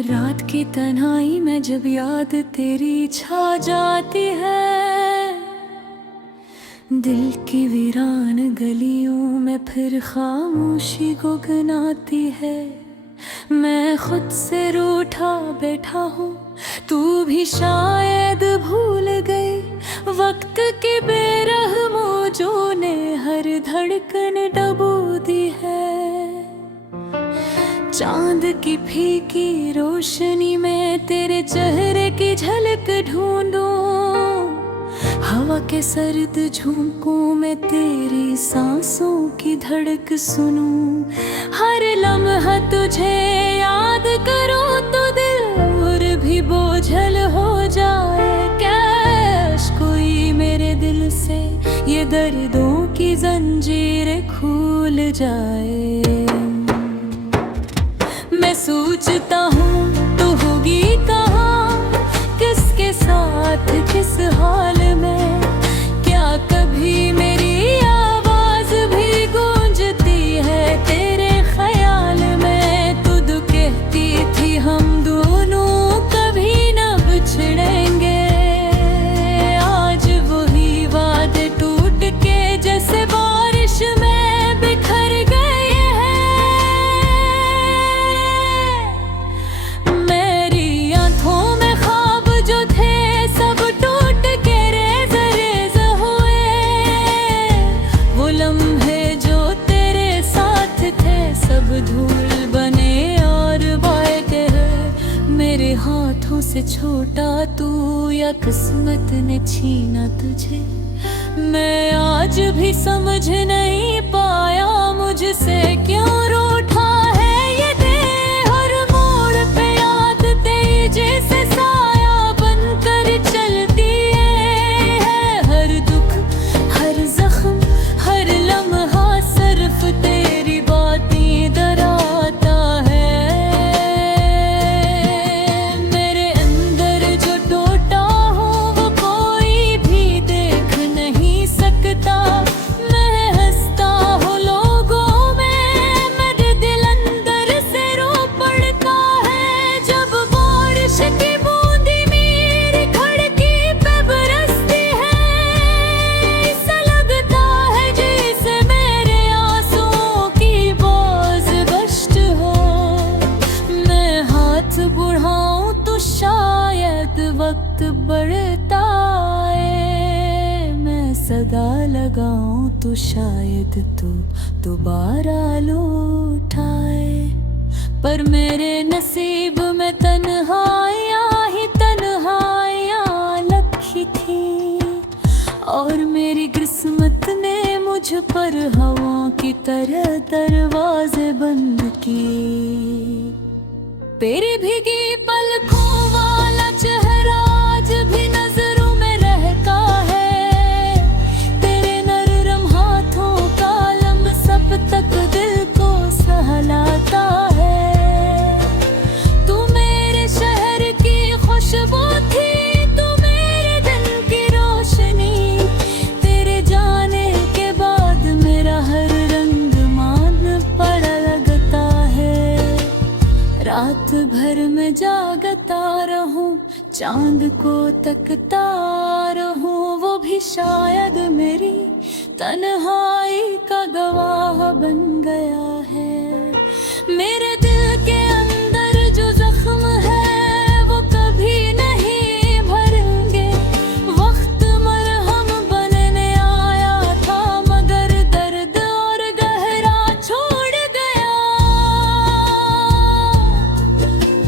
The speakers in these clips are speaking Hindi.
रात की तन्हाई में जब याद तेरी छा जाती है, दिल की वीरान गलियों में फिर खामोशी गुनगुनाती है। मैं खुद से रूठा बैठा हूँ, तू भी शायद भूल गई वक्त की बेरहमों ने हर धड़कन डबो दी है। चांद की फीकी रोशनी में तेरे चेहरे की झलक ढूंढूं, हवा के सर्द झोंकों में तेरी सांसों की धड़क सुनूं। हर लम्हा तुझे याद करूं तो दिल और भी बोझल हो जाए। कैश कोई मेरे दिल से ये दर्दों की जंजीरें खुल जाए। मैं सोचता हूँ तू होगी कहाँ, किसके साथ किस हाल में। क्या कभी मेरी आवाज भी गूंजती है तेरे ख्याल में। तू तो कहती थी हम दोनों कभी न बिछड़ेंगे, आज वही वादे टूट के जैसे बारिश में बिखर गए हैं। मेरी आंखों में ख्वाब जो थे सब टूट के रेज़ रेज़ हुए। वो लम्हे जो तेरे साथ थे सब धूल बने और वायदे हैं मेरे हाथों से छोटा तू, या किस्मत ने छीना तुझे। मैं आज भी समझ नहीं पाया मुझसे क्यों रूठा है ये देह। हर मोड़ पे याद तेरी जैसे साया बनकर चलती है। हर दुख हर जख्म हर लम्हा सिर्फ तेरी बातें डराता है। मेरे अंदर जो टूटा हूँ वो कोई भी देख नहीं सकता। मैं हंसता हूँ लोगों में, मेरे दिल अंदर से रो पड़ता है। जब बारिश की बूंदी मेरी खिड़की पे बरसती है, ऐसा लगता है जैसे मेरे आंसुओं की बाज़ गश्त हो। मैं हाथ बढ़ाऊं तो शायद वक्त बढ़ता है, मैं सदा लगाऊं तो शायद तू दोबारा लौट आए। पर मेरे नसीब में तन्हाइयाँ ही तन्हाइयाँ लिखी थी, और मेरी किस्मत ने मुझ पर हवा की तरह दरवाजे बंद किए। तेरी भीगी पलकों वाला चेहरा आज भी नजरों में रहता है। तेरे नरम हाथों का लम्स अब तक दिल को सहलाता है। तू मेरे शहर की खुशबू थी, तू मेरे दिल की रोशनी। तेरे जाने के बाद मेरा हर रंग मान पड़ा लगता है। रात भर में जागता रहूं, चांद को तकता रहूं, वो भी शायद मेरी तन्हाई का गवाह बन गया है। मेरे दिल के अंदर जो जख्म है वो कभी नहीं भरेंगे। वक्त मरहम बनने आया था मगर दर्द और गहरा छोड़ गया।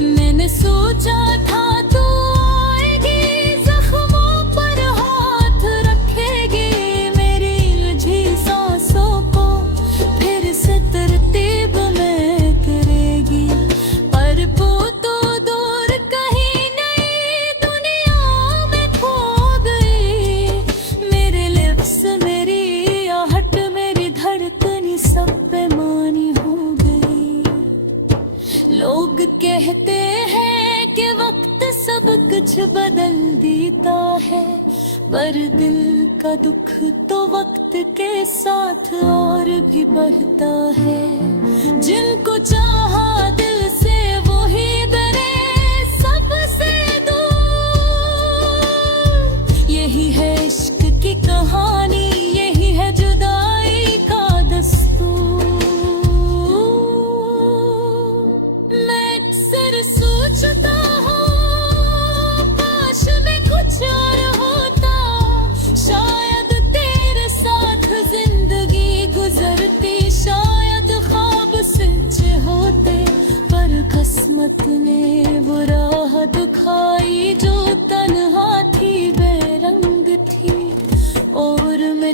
मैंने सोचा था तू आएगी, जख्मों पर हाथ रखेगी, मेरी उलझी सांसों को फिर से तरतीब में करेगी। पर तू दूर कहीं नई दुनिया में खो गई। मेरे लिप्स मेरी आहट मेरी धड़कनी सब बेमानी हो गई। लोग कहते हैं कि वक्त सब कुछ बदल देता है, पर दिल का दुख तो वक्त के साथ और भी बढ़ता है। जिनको चाहा दिल से वो ही डरे,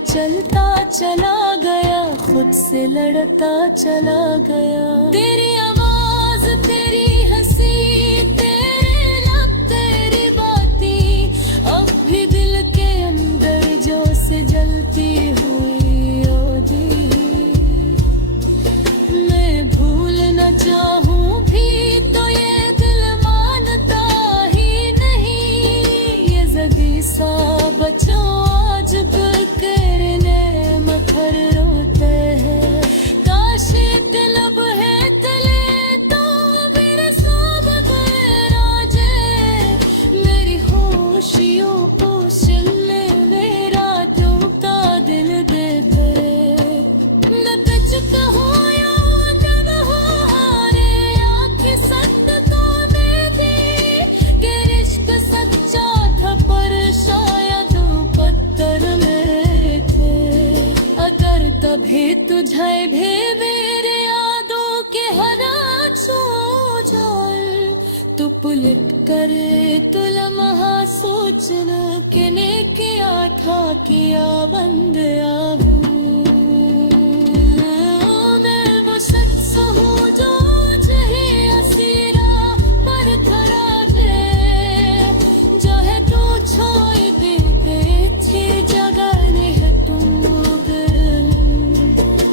चलता चला गया, खुद से लड़ता चला गया। तेरी आवाज, तेरी हंसी, तेरे लब, तेरी बातें अब भी दिल के अंदर जो से जलती हुई ओदी। मैं भूल न चाहूं भी तो ये दिल मानता ही नहीं। ये जदी सा बच्चों आज करने मफर रोते हैं। काश लब है तले तो मेरे सब राजे। मेरी होशियों को सिलने मेरा टूटा दिल दे दे। न बच कहूँ या जब हो हारे, आँखें सत्य तो दे दी कि इश्क सच्चा था पर शायद पत्थर में थे। अगर तभी तुझे भी मेरे यादों के हरा छू जाए तो पुलट करे तो लम्हा सोचना कि ने किया था किया बंद आबू। मैं वो शख्स हूँ जो चाहे असीरा पर थरा दे। चाहे तू छोड़ दे अच्छी जगह नहीं तू दिल।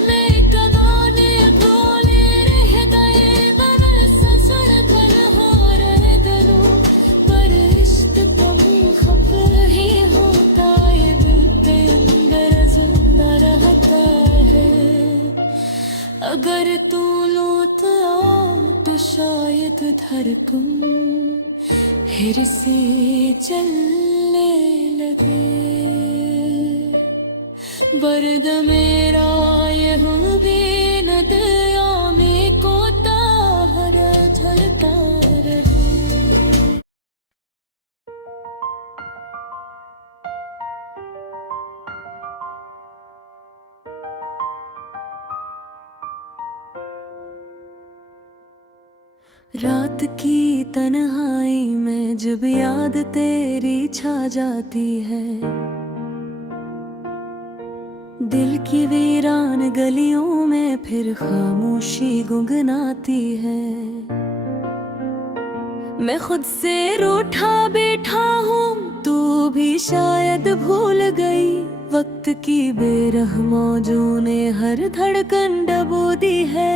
मैं कदोने भोले रह गए बदल ससुर घर हो रहे दिलों। पर इश्क कम खबर ही होता, ये दिल के अंदर जिंदा रहता है। अगर तू लौट आओ तो शायद धड़कन फिर से चलने लगे। बर्द मेरा यह भी नदिया में कोता हरा झलता रहे। रात की तन्हाई में जब याद तेरी छा जाती है, दिल की वीरान गलियों में फिर खामोशी गुनगुनाती है। मैं खुद से रूठा बैठा हूँ, तू भी शायद भूल गई। वक्त की बेरहमौजों ने हर धड़कन डबो दी है।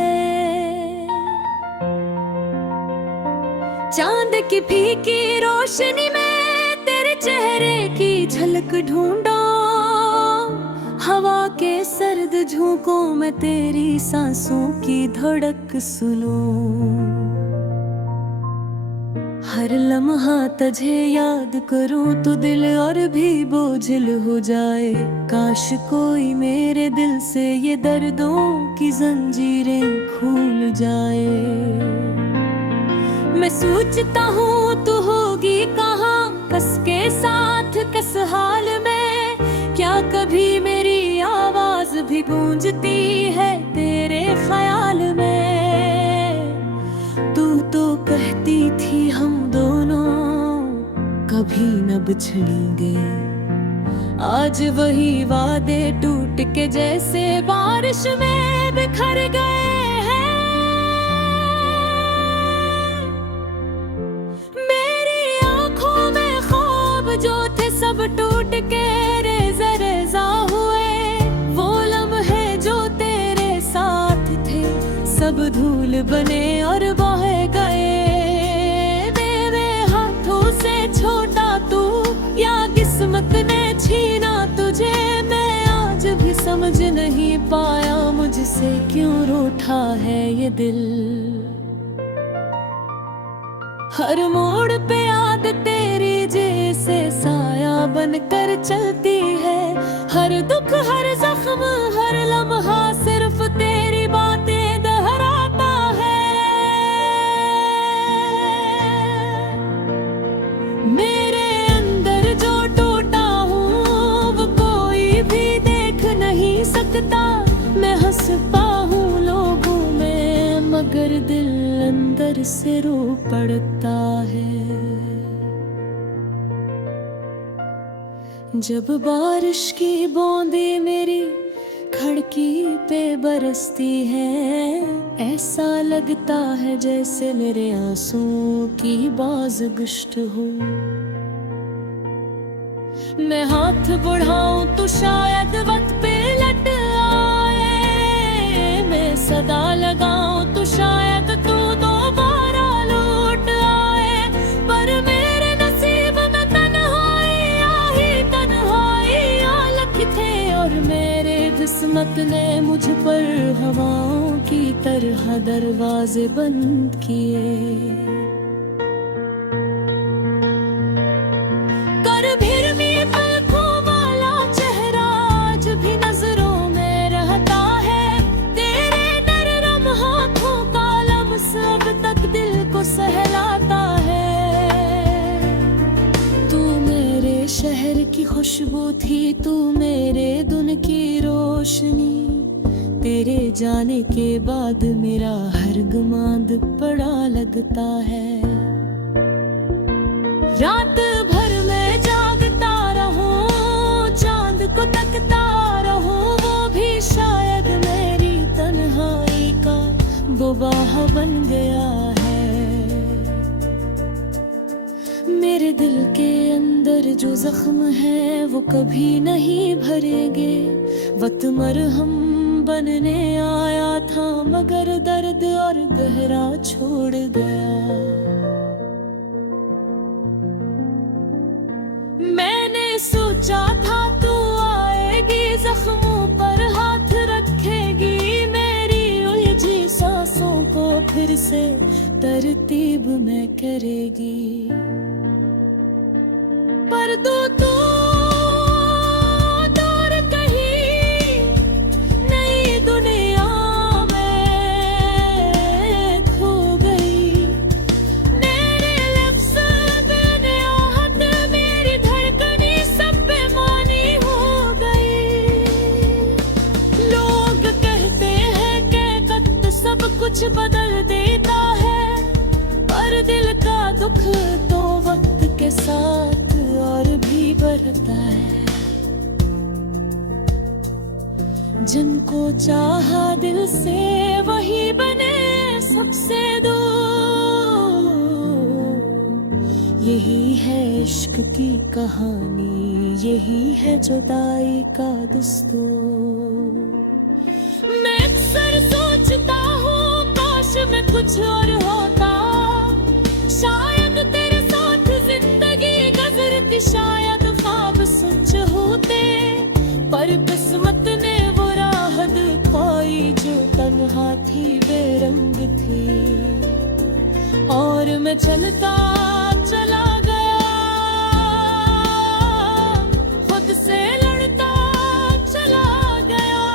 चांद की फीकी रोशनी में तेरे चेहरे की झलक ढूंढो। हवा के सर्द झोंकों में तेरी सांसों की धड़क सुनो। हर लम्हा तुझे याद करूं तो दिल और भी बोझिल हो जाए। काश कोई मेरे दिल से ये दर्दों की जंजीरें खुल जाए। मैं सोचता हूँ तू होगी कहाँ, कस के साथ किस हाल में। क्या कभी मेरी आवाज भी गूंजती है तेरे ख्याल में। तू तो कहती थी हम दोनों कभी न बिछड़ेंगे। आज वही वादे टूट के जैसे बारिश में बिखर गए हैं। जो थे सब टूट के रेज़ा रेज़ा हुए। वो लम्हे जो तेरे साथ थे सब धूल बने और बह गए। मेरे हाथों से छोटा तू या किस्मत ने छीना तुझे। मैं आज भी समझ नहीं पाया मुझसे क्यों रूठा है ये दिल। हर मोड़ पे याद तेरी जैसे साया बनकर चलती है। हर दुख हर जख्म हर लम्हा सिर्फ तेरी बातें दोहराता है। मेरे अंदर जो टूटा हूँ वो कोई भी देख नहीं सकता। मैं हंसता हूँ लोगों में मगर दिल अंदर से रो पड़ता है। जब बारिश की बूंदें मेरी खिड़की पे बरसती है, ऐसा लगता है जैसे मेरे आंसुओं की बाज़गुश्त हो। मैं हाथ बढ़ाऊं तो शायद वक्त पे लट आए, मैं सदा लगाऊं तो शायद तू दोबारा लौट आए। पर मेरे नसीब में तन्हाई आलख थे, और मेरे किस्मत ने मुझ पर हवाओं की तरह दरवाजे बंद किए। सहलाता है तू मेरे शहर की खुशबू थी, तू मेरे दिन की रोशनी। तेरे जाने के बाद मेरा हर गुमांद पड़ा लगता है। रात भर मैं जागता रहूं, चांद को तकता रहूं, वो भी शायद मेरी तन्हाई का गुबाह बन गया है। मेरे दिल के अंदर जो जख्म है वो कभी नहीं भरेंगे। वक्त मरहम बनने आया था, मगर दर्द और गहरा छोड़ गया। मैंने सोचा था तू आएगी, जख्मों पर हाथ रखेगी, मेरी उलझी सांसों को फिर से तरतीब में करेगी। पर तू दूर कहीं नई दुनिया में खो गई। मेरे लफ्ज़ बिन आहत, मेरी धड़कनी सब बेमानी हो गई। लोग कहते हैं कि वक्त सब कुछ बदल देता है, पर दिल का दुख तो वक्त के साथ और भी बढ़ता है। जिनको चाहा दिल से वही बने सबसे दूर। यही है इश्क की कहानी, यही है जुदाई का दस्तूर। मैं अक्सर सोचता हूँ काश मैं कुछ और होता, शायद तेरे साथ जिंदगी गुजरती, शायद ख्वाब सच होते। पर किस्मत ने वो राह दिखाई जो तन्हा थी, बेरंग थी, और मैं चलता चला गया, खुद से लड़ता चला गया।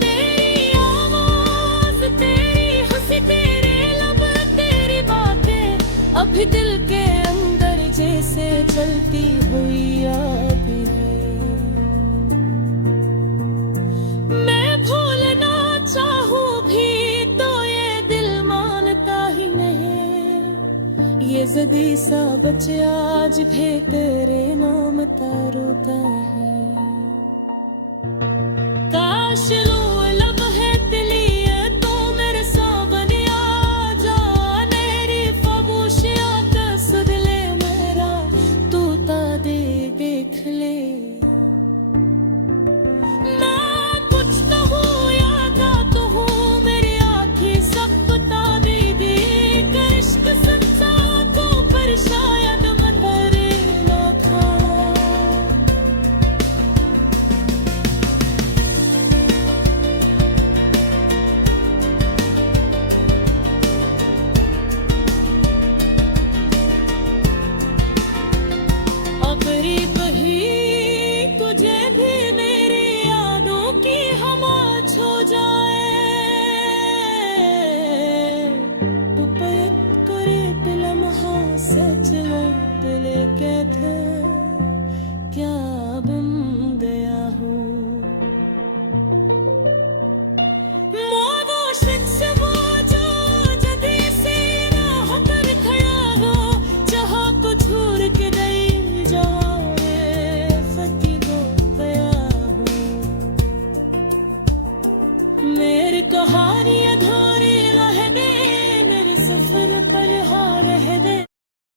तेरी आवाज, तेरी हंसी, तेरे लब, तेरी बातें अभी दिल के अंदर जैसे चलती हुई याद है। मैं भूलना चाहूं भी तो ये दिल मानता ही नहीं। ये ज़दी सा बच्चा आज भी तेरे नाम रोता है।